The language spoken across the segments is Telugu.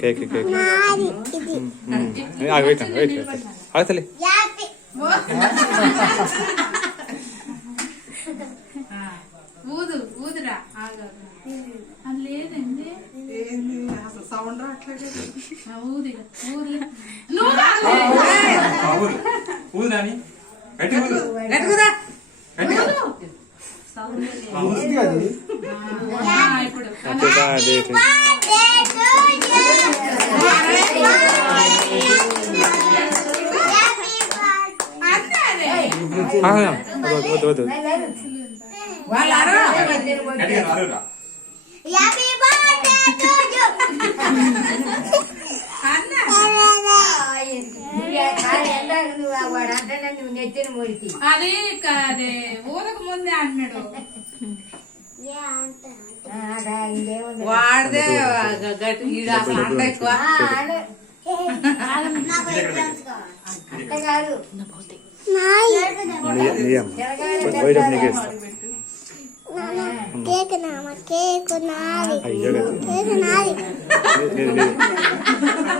కేక్ కేక్ ఆగతలే ఊదురా అది లేదండి అసలు సౌండ్ రావట్లేదు ఊదురాని వద్దు అది అదే ఊదక ముందే అన్నాడు వాడిదే అంట ఎక్కువ కేక్ నామ కేక్ నాది కేక్ నాది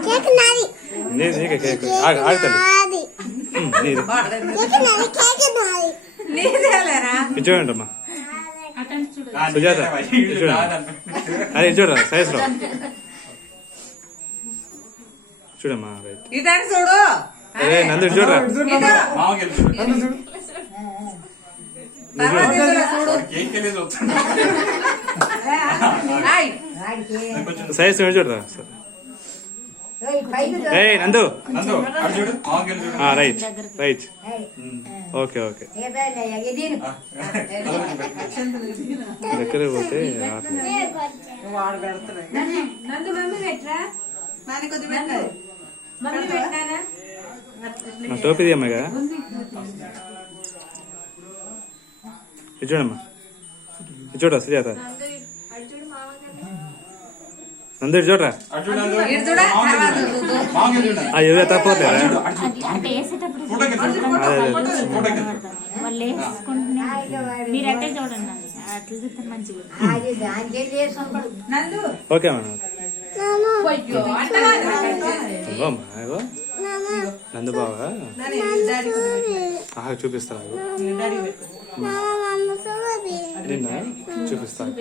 కేక్ నాది కేక్ ఇచ్చేయండమ్మా సుజాత అదే చూడరా సైజ్ రా చూడమ్మా రైట్ చూడు అరే నందు చూడరా సైజ్ చూడరా నందు రైట్ రైట్ ఓకే ఓకే దగ్గర పోతే టోపీ తీయమ్మా కదా ఇది చూడమ్మా ఇది చూడరా సుజాత నందు చూడరా అయ్యో తప్పలేదా ఓకే అమ్మా నందు బావా చూపిస్తాను నిన్న చూపిస్తాను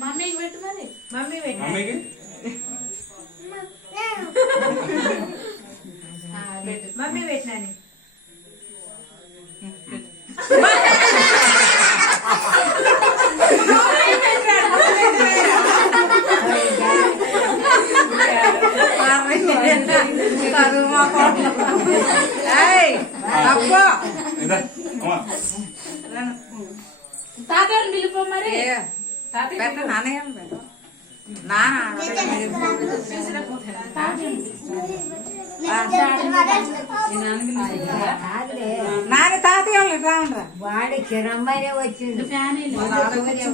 మమ్మీకి పెట్టు మరి మమ్మీ మమ్మీ పెట్టినాని తాతయ్యని పిలుపు మరి నాన్న తాతయ్య రాండ్రా వాడికి రమ్మనే వచ్చింది తాతయ్య